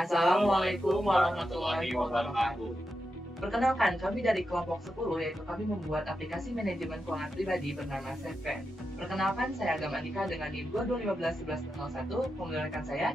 Assalamualaikum warahmatullahi wabarakatuh. Perkenalkan, kami dari kelompok 10, yaitu kami membuat aplikasi manajemen keuangan pribadi bernama SafeFriend. Perkenalkan, saya Agam Andika dengan NIM 22151101. Memperkenalkan saya.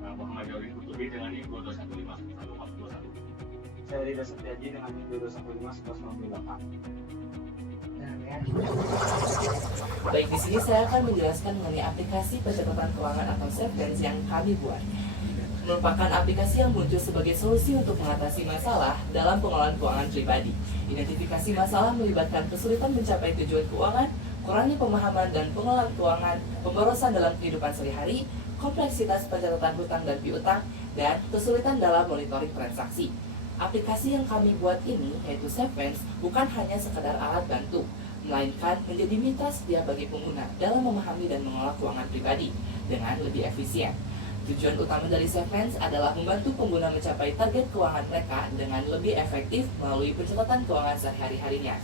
Muhammad Jawri Kutubi dengan NIM 2151121. Saya Rida Setiaji dengan NIM 22151198. Nah, ya. Baik, di sini saya akan menjelaskan mengenai aplikasi pencatatan keuangan atau SafeFriend yang kami buat. Merupakan aplikasi yang muncul sebagai solusi untuk mengatasi masalah dalam pengelolaan keuangan pribadi. Identifikasi masalah melibatkan kesulitan mencapai tujuan keuangan, kurangnya pemahaman dan pengelolaan keuangan, pemborosan dalam kehidupan sehari-hari, kompleksitas pencatatan hutang dan piutang, dan kesulitan dalam monitoring transaksi. Aplikasi yang kami buat ini, yaitu SafeFriend, bukan hanya sekedar alat bantu, melainkan menjadi mitra setia bagi pengguna dalam memahami dan mengelola keuangan pribadi dengan lebih efisien. Tujuan utama dari SafeFriend adalah membantu pengguna mencapai target keuangan mereka dengan lebih efektif melalui pencatatan keuangan sehari-harinya.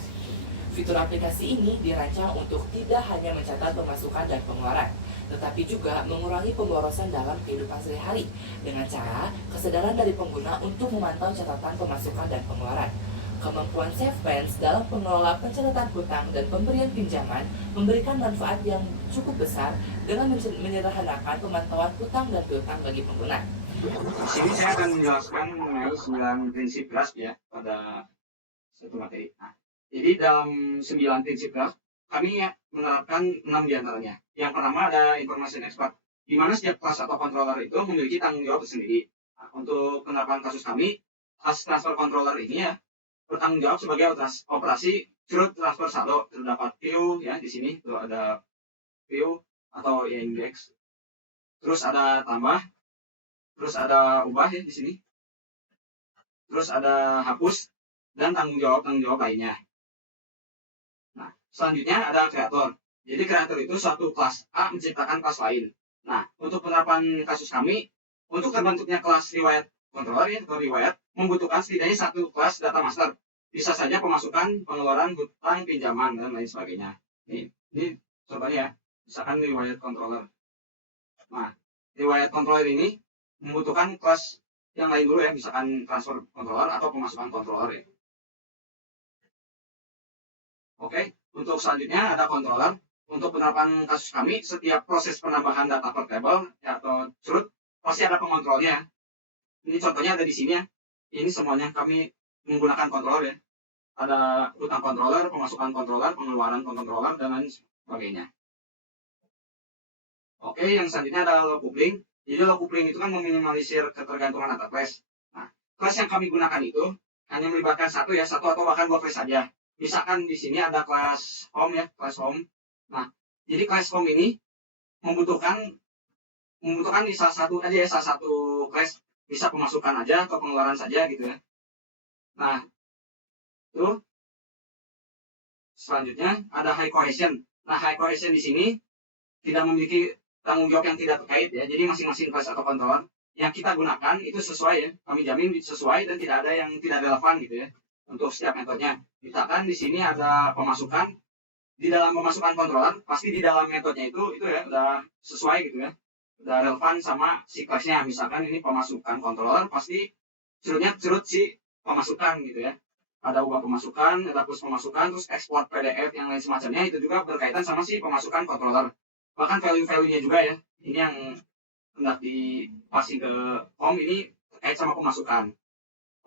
Fitur aplikasi ini dirancang untuk tidak hanya mencatat pemasukan dan pengeluaran, tetapi juga mengurangi pemborosan dalam kehidupan sehari-hari dengan cara kesadaran dari pengguna untuk memantau catatan pemasukan dan pengeluaran. Kemampuan SafeFriend dalam pengelola pencatatan hutang dan pemberian pinjaman memberikan manfaat yang cukup besar dengan menyederhanakan pemantauan hutang dan piutang bagi pengguna. Di sini saya akan menjelaskan mengenai 9 prinsip GRASP ya pada satu materi. Nah, jadi dalam 9 prinsip GRASP kami menerapkan 6 diantaranya. Yang pertama ada information expert, di mana setiap kelas atau controller itu memiliki tanggung jawab tersendiri. Nah, untuk penerapan kasus kami, kelas transfer controller ini ya bertanggung jawab sebagai operasi curut transfer saldo. Terdapat view ya di sini tuh ada view atau index, terus ada tambah, terus ada ubah ya di sini, terus ada hapus dan tanggung jawab lainnya. Nah, selanjutnya ada kreator. Jadi kreator itu suatu kelas A menciptakan kelas lain. Nah, untuk penerapan kasus kami, untuk terbentuknya kelas riwayat controller ya, atau riwayat membutuhkan setidaknya satu kelas data master. Bisa saja pemasukan, pengeluaran, hutang, pinjaman, dan lain sebagainya. Ini contohnya ya, misalkan riwayat controller. Nah, riwayat controller ini membutuhkan kelas yang lain dulu ya, misalkan transfer controller atau pemasukan controller ya. Oke, untuk selanjutnya ada controller. Untuk penerapan kasus kami, setiap proses penambahan data per table ya, atau curut pasti ada pengontrolnya. Ini contohnya ada di sini ya. Ini semuanya kami menggunakan controller ya. Ada hutang controller, pemasukan controller, pengeluaran controller, dan lain sebagainya. Oke, yang selanjutnya ada low coupling. Jadi low coupling itu kan meminimalisir ketergantungan antar class. Nah, class yang kami gunakan itu hanya melibatkan satu atau bahkan dua class saja. Misalkan di sini ada kelas home ya, kelas home. Nah, jadi kelas home ini membutuhkan di salah satu aja ya, salah satu class, bisa pemasukan aja atau pengeluaran saja gitu ya. Nah, itu selanjutnya ada high cohesion. Nah, high cohesion di sini tidak memiliki tanggung jawab yang tidak terkait ya. Jadi masing-masing kelas atau controller yang kita gunakan itu sesuai ya. Kami jamin sesuai dan tidak ada yang tidak relevan gitu ya untuk setiap metodenya. Misalkan di sini ada pemasukan, di dalam pemasukan controller pasti di dalam metodenya itu ya udah sesuai gitu ya. Udah relevan sama si kelasnya. Misalkan ini pemasukan controller pasti curutnya curut si pemasukan gitu ya. Ada ubah pemasukan, ada hapus pemasukan, terus ekspor PDF yang lain semacamnya itu juga berkaitan sama si pemasukan controller. Bahkan value-value-nya juga ya. Ini yang hendak dipasing ke home ini terkait sama pemasukan.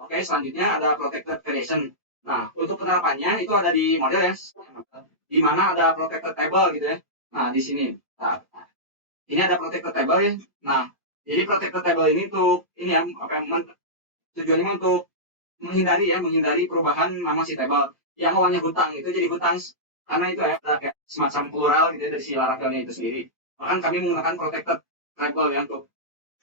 Oke, selanjutnya ada protected variation. Nah, untuk penerapannya itu ada di model ya. Di mana ada protected table gitu ya. Nah, di sini. Nah, ini ada protected table ya. Nah, jadi protected table ini tuh ini ya tujuannya untuk menghindari perubahan nama si table. Yang awalnya hutang itu jadi hutang karena itu ya ada kayak semacam plural gitu ya, dari si Laravelnya itu sendiri. Bahkan kami menggunakan protected table ya untuk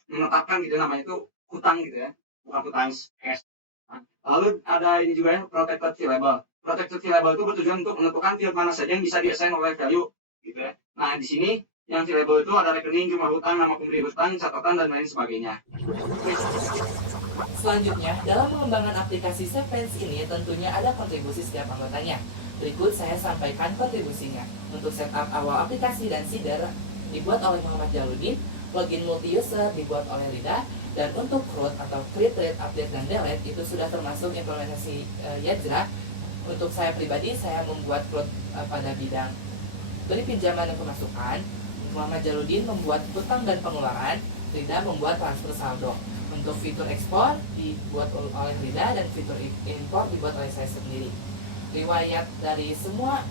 menetapkan gitu namanya itu hutang gitu ya, bukan hutang cash. Nah, lalu ada ini juga ya protected fee label. Protected fee label itu bertujuan untuk menentukan field mana saja yang bisa diassign oleh value gitu ya. Nah, di sini yang fee label itu ada rekening, jumlah hutang, nama pemberi hutang, catatan, dan lain sebagainya. Selanjutnya, dalam mengembangkan aplikasi SafeFriend ini tentunya ada kontribusi setiap anggotanya. Berikut saya sampaikan kontribusinya. Untuk setup awal aplikasi dan seeder dibuat oleh Muhammad Jaludin. Login multi-user dibuat oleh Rida, dan untuk CRUD atau Create, Read, Update, dan Delete itu sudah termasuk implementasi Yajra. Untuk saya pribadi, saya membuat CRUD pada bidang beri pinjaman dan pemasukan, Muhammad Jaludin membuat utang dan pengeluaran, Rida membuat transfer saldo. Untuk fitur ekspor dibuat oleh Rida dan fitur import dibuat oleh saya sendiri. Riwayat dari semua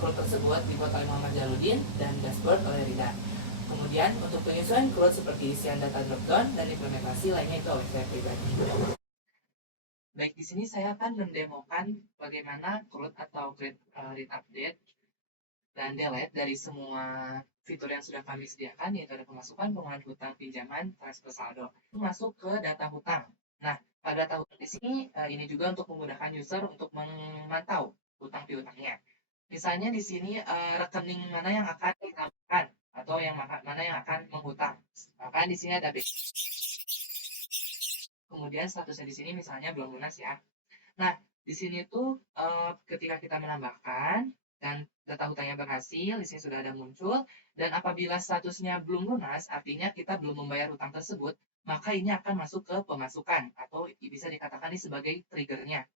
CRUD tersebut dibuat oleh Muhammad Jaludin dan dashboard oleh Rida. Kemudian untuk penyesuaian CRUD seperti isian data dropdown dan implementasi lainnya itu oleh saya pribadi. Baik, di sini saya akan mendemokan bagaimana CRUD atau Create, Read, Update, dan Delete dari semua fitur yang sudah kami sediakan, yaitu ada pemasukan, pengeluaran hutang, pinjaman, transfer saldo. Masuk ke data hutang. Nah, pada data hutang di sini, ini juga untuk memudahkan user untuk memantau hutang piutangnya. Misalnya di sini rekening mana yang akan ditambahkan atau yang mana yang akan menghutang. Maka di sini ada kemudian statusnya di sini misalnya belum lunas ya. Nah, di sini tuh ketika kita menambahkan dan data hutangnya berhasil, di sini sudah ada muncul, dan apabila statusnya belum lunas, artinya kita belum membayar hutang tersebut, maka ini akan masuk ke pemasukan, atau bisa dikatakan ini sebagai triggernya.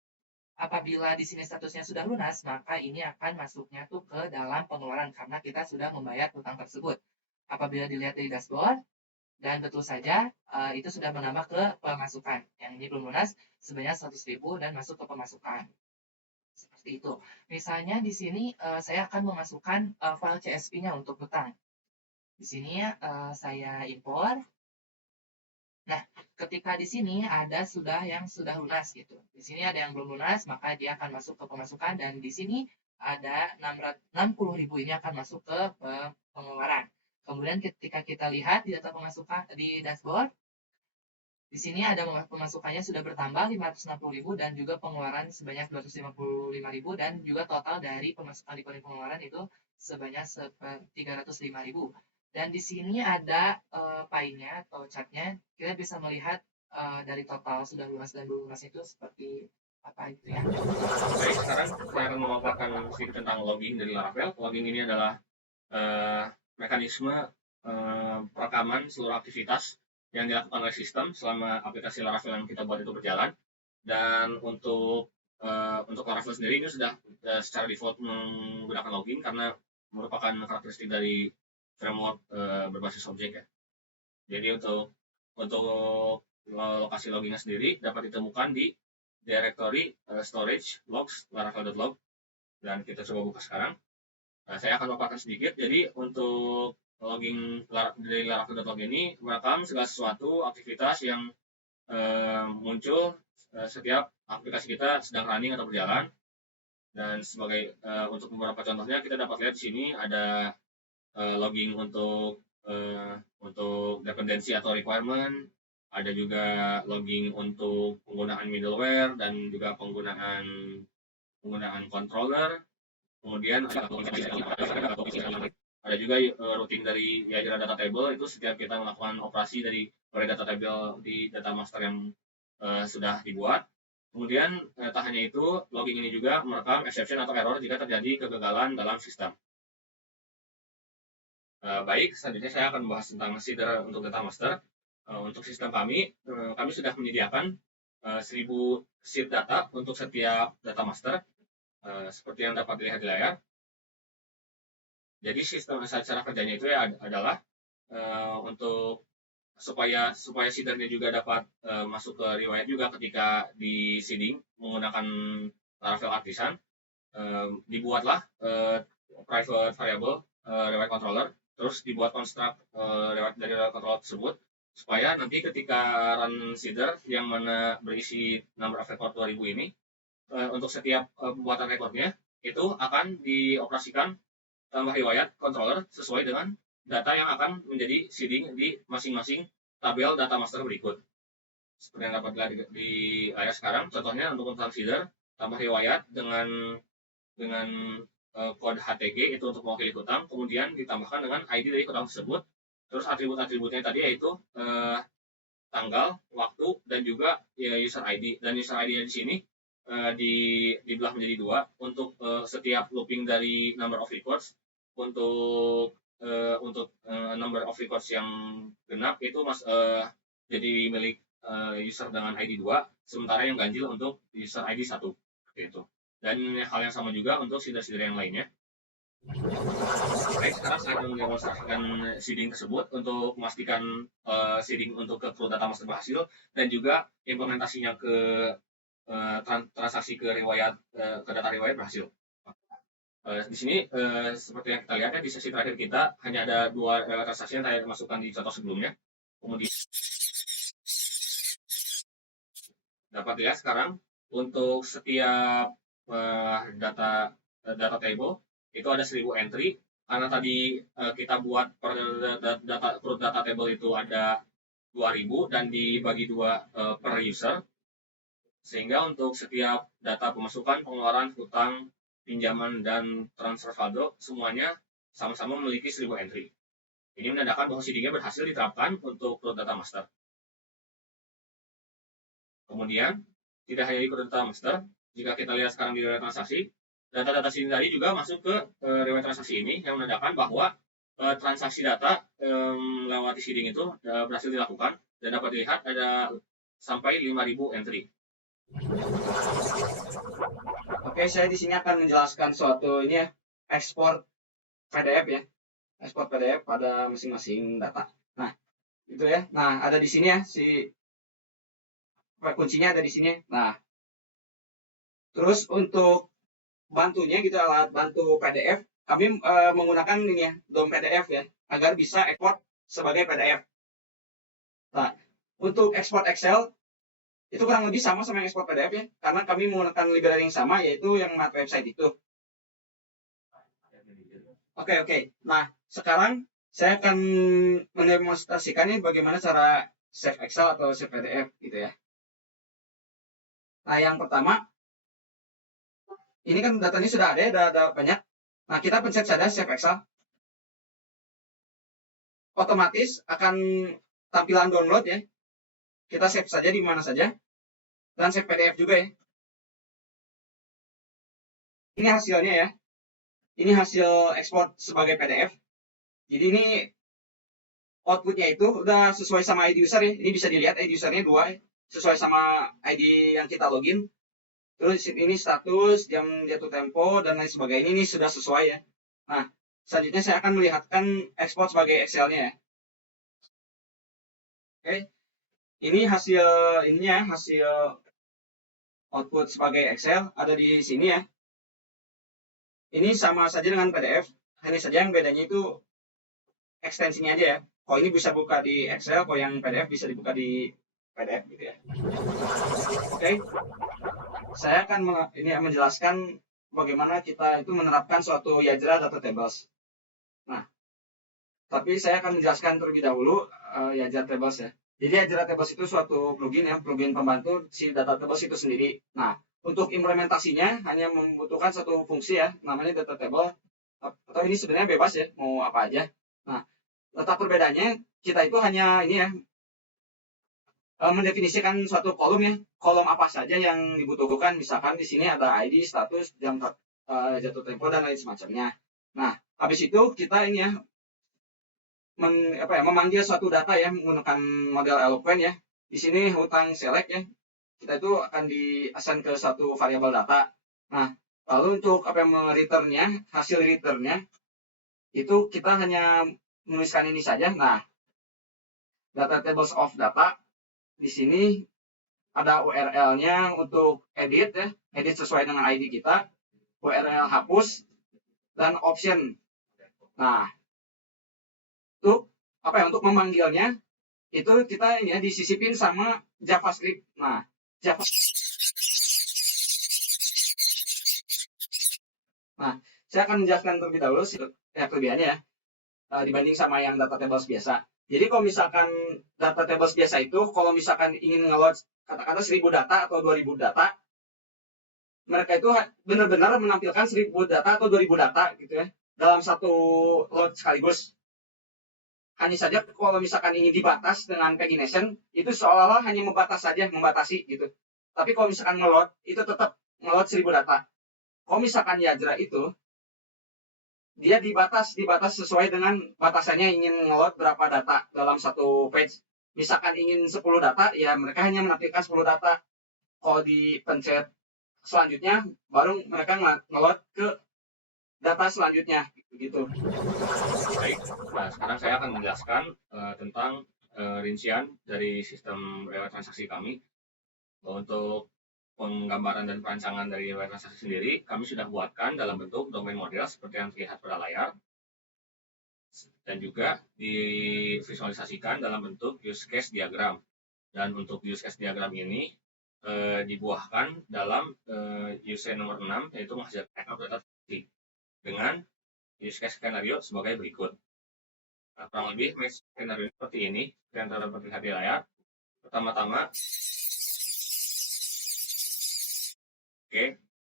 Apabila di sini statusnya sudah lunas, maka ini akan masuknya tuh ke dalam pengeluaran, karena kita sudah membayar hutang tersebut. Apabila dilihat dari dashboard, dan betul saja itu sudah menambah ke pemasukan. Yang ini belum lunas sebanyak 100.000 dan masuk ke pemasukan. Seperti itu. Misalnya di sini saya akan memasukkan file CSV-nya untuk hutang. Di sini saya import. Nah, ketika di sini ada yang sudah lunas gitu. Di sini ada yang belum lunas, maka dia akan masuk ke pemasukan, dan di sini ada 60.000 ini akan masuk ke pengeluaran. Kemudian ketika kita lihat di data pemasukan di dashboard, di sini ada pemasukannya sudah bertambah 560.000 dan juga pengeluaran sebanyak 255.000, dan juga total dari pemasukan di pengeluaran itu sebanyak 305.000. Dan di sini ada pie-nya atau chart-nya, kita bisa melihat dari total sudah lunas dan belum lunas itu seperti apa itu ya. Baik, sekarang saya akan memaparkan sedikit tentang logging dari Laravel. Logging ini adalah mekanisme perekaman seluruh aktivitas yang dilakukan oleh sistem selama aplikasi Laravel yang kita buat itu berjalan. Dan untuk Laravel sendiri ini sudah secara default menggunakan logging karena merupakan karakteristik dari framework berbasis objek ya. Jadi untuk lokasi loggingnya sendiri dapat ditemukan di directory storage logs laravel.log, dan kita coba buka sekarang. Saya akan memaparkan sedikit. Jadi untuk logging dari laravel.log ini merekam segala sesuatu aktivitas yang muncul setiap aplikasi kita sedang running atau berjalan. Dan sebagai untuk beberapa contohnya kita dapat lihat di sini ada logging untuk dependency atau requirement, ada juga logging untuk penggunaan middleware dan juga penggunaan controller. Kemudian ada juga routing dari Yajra data table, itu setiap kita melakukan operasi dari data table di data master yang sudah dibuat. Kemudian tak hanya itu, logging ini juga merekam exception atau error jika terjadi kegagalan dalam sistem. Baik, selanjutnya saya akan membahas tentang seeder untuk data master. Untuk sistem kami sudah menyediakan 1000 seed data untuk setiap data master, seperti yang dapat dilihat di layar. Jadi sistem cara kerjanya itu ya adalah untuk supaya seedernya juga dapat masuk ke riwayat juga ketika di seeding menggunakan Laravel Artisan, dibuatlah private variable riwayat controller, terus dibuat construct dari riwayat controller tersebut, supaya nanti ketika run seeder yang mana berisi number of record 2000 ini, untuk setiap pembuatan recordnya itu akan dioperasikan tambah riwayat controller sesuai dengan data yang akan menjadi seeding di masing-masing tabel data master berikut. Seperti yang dapat dilihat di layar sekarang, contohnya untuk tentang seeder, tambah riwayat dengan kode HTG itu untuk mewakili hutang, kemudian ditambahkan dengan ID dari hutang tersebut. Terus atribut-atributnya tadi yaitu tanggal, waktu, dan juga ya, user ID. Dan user ID di sini dibelah menjadi dua untuk setiap looping dari number of records. Untuk untuk number of records yang genap itu jadi milik user dengan ID 2, sementara yang ganjil untuk user ID 1. Gitu. Dan hal yang sama juga untuk seeder-seeder yang lainnya. Baik, sekarang saya akan mendemonstrasikan seeding tersebut untuk memastikan seeding untuk ke root data master berhasil dan juga implementasinya ke transaksi ke riwayat ke data riwayat berhasil. Di sini seperti yang kita lihat ya, di sesi terakhir kita hanya ada 2 transaksi yang saya masukkan di contoh sebelumnya. Kemudian dapat dilihat sekarang untuk setiap data table itu ada 1000 entry, karena tadi kita buat per data table itu ada 2000 dan dibagi 2 per user, sehingga untuk setiap data pemasukan, pengeluaran, hutang, pinjaman, dan transfer saldo semuanya sama-sama memiliki 1000 entry. Ini menandakan bahwa seedingnya berhasil diterapkan untuk root data master. Kemudian tidak hanya di root data master, jika kita lihat sekarang di riwayat transaksi, data-data seeding tadi juga masuk ke riwayat transaksi ini yang menandakan bahwa transaksi data melewati seeding itu berhasil dilakukan dan dapat dilihat ada sampai 5000 entry. Oke, saya di sini akan menjelaskan suatu ini ya, ekspor PDF ya, ekspor PDF pada masing-masing data. Nah, itu ya. Nah, ada di sini ya kuncinya ada di sini. Nah, terus untuk bantunya gitu, alat bantu PDF, kami menggunakan ini ya, DOM PDF ya, agar bisa ekspor sebagai PDF. Nah, untuk ekspor Excel itu kurang lebih sama yang ekspor PDF ya, karena kami menggunakan library yang sama, yaitu yang mat website itu. Oke. Nah, sekarang saya akan mendemonstrasikan nih bagaimana cara save Excel atau save PDF gitu ya. Nah, yang pertama, ini kan datanya sudah ada banyak. Nah, kita pencet saja save Excel. Otomatis akan tampilan download ya. Kita save saja di mana saja. Dan save PDF juga ya. Ini hasilnya ya. Ini hasil ekspor sebagai PDF. Jadi ini outputnya itu udah sesuai sama ID user ya. Ini bisa dilihat ID usernya 2 ya. Sesuai sama ID yang kita login. Terus ini status, jam jatuh tempo, dan lain sebagainya. Ini sudah sesuai ya. Nah, selanjutnya saya akan melihatkan ekspor sebagai Excel-nya ya. Oke. Ini hasil output sebagai Excel ada di sini ya. Ini sama saja dengan PDF, hanya saja yang bedanya itu ekstensinya aja ya. Kalau ini bisa buka di Excel, kalau yang PDF bisa dibuka di PDF gitu ya. Oke. Saya akan menjelaskan bagaimana kita itu menerapkan suatu Yajra Data Tables. Nah, tapi saya akan menjelaskan terlebih dahulu Yajra Tables ya. Jadi Yajra Tables itu suatu plugin ya, plugin pembantu si Data Tables itu sendiri. Nah, untuk implementasinya hanya membutuhkan satu fungsi ya, namanya Data Table. Atau ini sebenarnya bebas ya, mau apa aja. Nah, letak perbedaannya kita itu hanya ini ya, mendefinisikan suatu kolom ya, kolom apa saja yang dibutuhkan. Misalkan di sini ada ID, status, jam jatuh tempo, dan lain semacamnya. Nah, habis itu kita ini ya, memanggil suatu data ya menggunakan model Eloquent ya. Di sini hutang select ya. Kita itu akan di-assign ke satu variabel data. Nah, lalu untuk returnnya, hasil returnnya itu kita hanya menuliskan ini saja. Nah, data tables of data di sini ada URL-nya untuk edit ya, edit sesuai dengan ID kita, URL hapus, dan option. Nah, untuk memanggilnya itu kita ini ya disisipin sama JavaScript. Nah, saya akan menjelaskan terlebih dahulu kelebihannya ya, dibanding sama yang data tables biasa. Jadi kalau misalkan data tables biasa itu, kalau misalkan ingin nge-load katakanlah 1000 data atau 2000 data, mereka itu benar-benar menampilkan 1000 data atau 2000 data gitu ya, dalam satu load sekaligus. Hanya saja kalau misalkan ingin dibatas dengan pagination, itu seolah-olah hanya membatasi gitu. Tapi kalau misalkan nge-load, itu tetap nge-load 1000 data. Kalau misalkan Yajra itu, dia dibatas sesuai dengan batasannya ingin ngeload berapa data dalam satu page. Misalkan ingin 10 data, ya mereka hanya menampilkan 10 data. Kalau dipencet selanjutnya, baru mereka ngeload ke data selanjutnya, gitu. Baik, nah sekarang saya akan menjelaskan tentang rincian dari sistem reward transaksi kami. Untuk penggambaran dan perancangan dari reward transaksi sendiri, kami sudah buatkan dalam bentuk domain model seperti yang terlihat pada layar, dan juga divisualisasikan dalam bentuk use case diagram. Dan untuk use case diagram ini dibuahkan dalam use nomor 6, yaitu menghasilkan backup data dengan use case skenario sebagai berikut. Nah, kurang lebih skenario seperti ini yang terlihat di layar. Pertama-tama,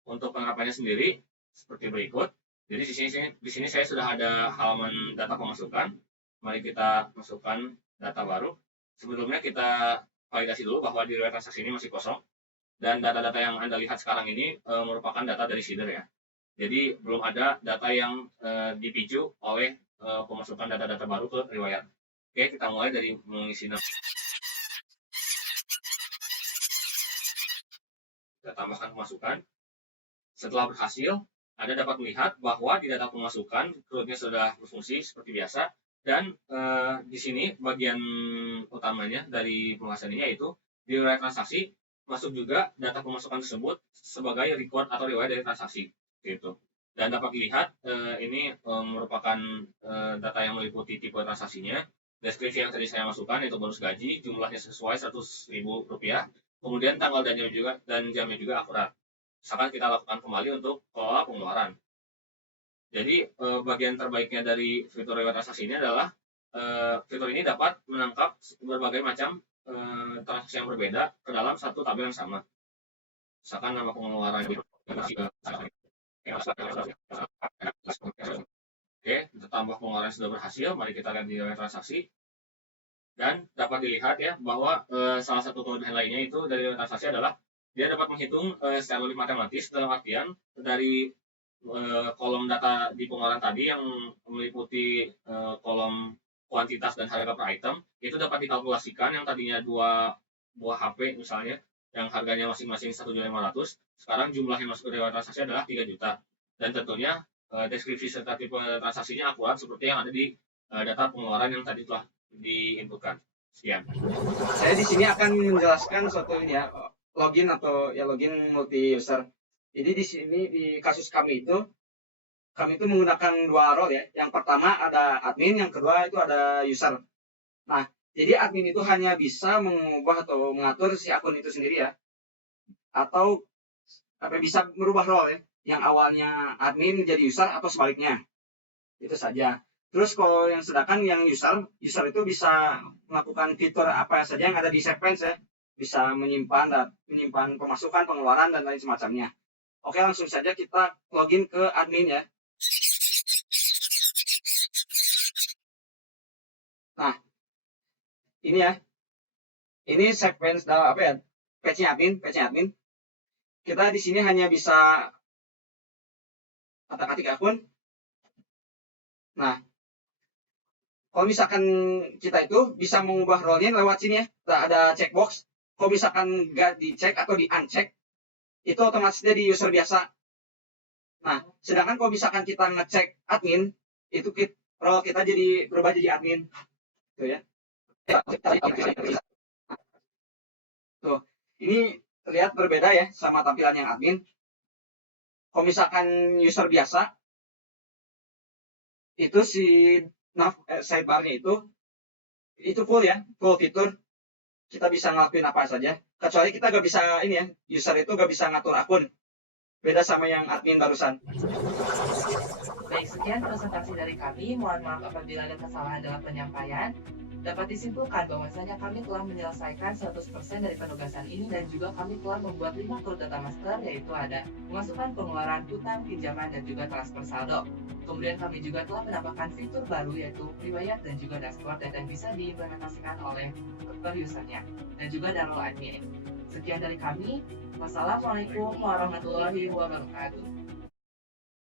untuk penerapannya sendiri seperti berikut. Jadi di sini saya sudah ada halaman data pemasukan. Mari kita masukkan data baru. Sebelumnya kita validasi dulu bahwa di reward transaksi ini masih kosong. Dan data-data yang Anda lihat sekarang ini merupakan data dari seeder ya. Jadi belum ada data yang dipicu oleh pemasukan data-data baru ke riwayat. Oke, kita mulai dari mengisi nama. Kita tambahkan pemasukan. Setelah berhasil, Anda dapat melihat bahwa di data pemasukan CRUD-nya sudah berfungsi seperti biasa. Dan di sini bagian utamanya dari pembahasan ini yaitu di riwayat transaksi masuk juga data pemasukan tersebut sebagai record atau riwayat dari transaksi gitu. Dan dapat dilihat ini merupakan data yang meliputi tipe transaksinya, deskripsi yang tadi saya masukkan yaitu bonus gaji, jumlahnya sesuai Rp100.000, kemudian tanggal dan jamnya juga akurat. Misalkan kita lakukan kembali untuk pola pengeluaran. Jadi bagian terbaiknya dari fitur reward transaksi ini adalah fitur ini dapat menangkap berbagai macam transaksi yang berbeda ke dalam satu tabel yang sama. Misalkan nama pengeluaran. Oke, kita tambah pengeluaran sudah berhasil. Mari kita lihat di reward transaksi. Dan dapat dilihat ya bahwa salah satu kelebihan lainnya itu dari reward transaksi adalah dia dapat menghitung secara lebih matematis dalam artian dari kolom data di pengeluaran tadi yang meliputi kolom kuantitas dan harga per item itu dapat dikalkulasikan yang tadinya 2 buah HP misalnya yang harganya masing-masing 1.500.000, sekarang jumlah yang masuk ke reward transaksi adalah 3 juta. Dan tentunya deskripsi serta tipe transaksinya akurat seperti yang ada di data pengeluaran yang tadi telah diinputkan. Sekian. Saya di sini akan menjelaskan suatu ini ya, login multi user. Jadi di sini di kasus kami itu menggunakan 2 role ya. Yang pertama ada admin, yang kedua itu ada user. Nah, jadi admin itu hanya bisa mengubah atau mengatur si akun itu sendiri ya. Atau bisa merubah role ya. Yang awalnya admin menjadi user atau sebaliknya. Itu saja. Terus kalau yang sedangkan yang user itu bisa melakukan fitur apa saja yang ada di sequence ya. Bisa menyimpan pemasukan, pengeluaran dan lain semacamnya. Oke, langsung saja kita login ke admin ya. Nah, ini ya. Ini sequence page-nya admin. Kita di sini hanya bisa atik akun. Nah, kalau misalkan kita itu bisa mengubah role-nya lewat sini ya. Ada checkbox. Kalau misalkan nggak dicek atau di-uncheck, itu otomatis dia di user biasa. Nah, sedangkan kalau misalkan kita ngecek admin, itu role kita berubah jadi admin. Tuh ya. Tuh, ini terlihat berbeda ya sama tampilan yang admin. Kalau misalkan user biasa, itu si sidebar-nya itu full ya, full fitur. Kita bisa ngelakuin apa saja. Kecuali kita gak bisa user itu gak bisa ngatur akun. Beda sama yang admin barusan. Baik, sekian presentasi dari kami. Mohon maaf apabila ada kesalahan dalam penyampaian. Dapat disimpulkan bahwasanya kami telah menyelesaikan 100% dari penugasan ini dan juga kami telah membuat 5 CRUD data master, yaitu ada pemasukan, pengeluaran, utang, pinjaman, dan juga transfer saldo. Kemudian kami juga telah menambahkan fitur baru yaitu riwayat dan juga dashboard yang bisa diimplementasikan oleh per usernya dan juga download admin. Sekian dari kami. Wassalamualaikum warahmatullahi wabarakatuh.